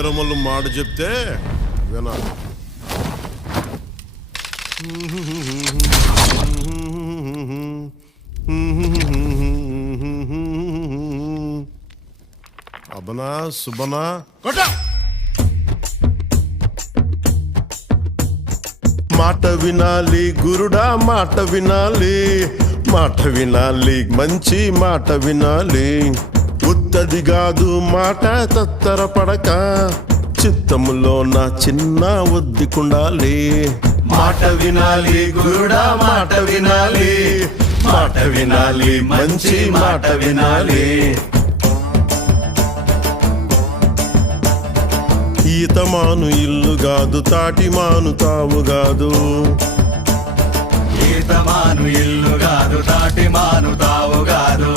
వీరమల్లు మాట చెప్తే వినాలి. అబనా సుబనా మాట వినాలి గురుడా, మాట వినాలి, మాట వినాలి, మంచి మాట వినాలి. ఉత్తది కాదు మాట తత్తర పడక, చిత్తములో నా చిన్న ఒద్దికుండాలి. మాట వినాలి గురుడా, మాట వినాలి, మాట వినాలి, మంచి మాట వినాలి. ఈతమాను ఇల్లు కాదు, తాటిమాను తావు కాదు. ఈతమాను ఇల్లు కాదు, తాటిమాను తావు కాదు.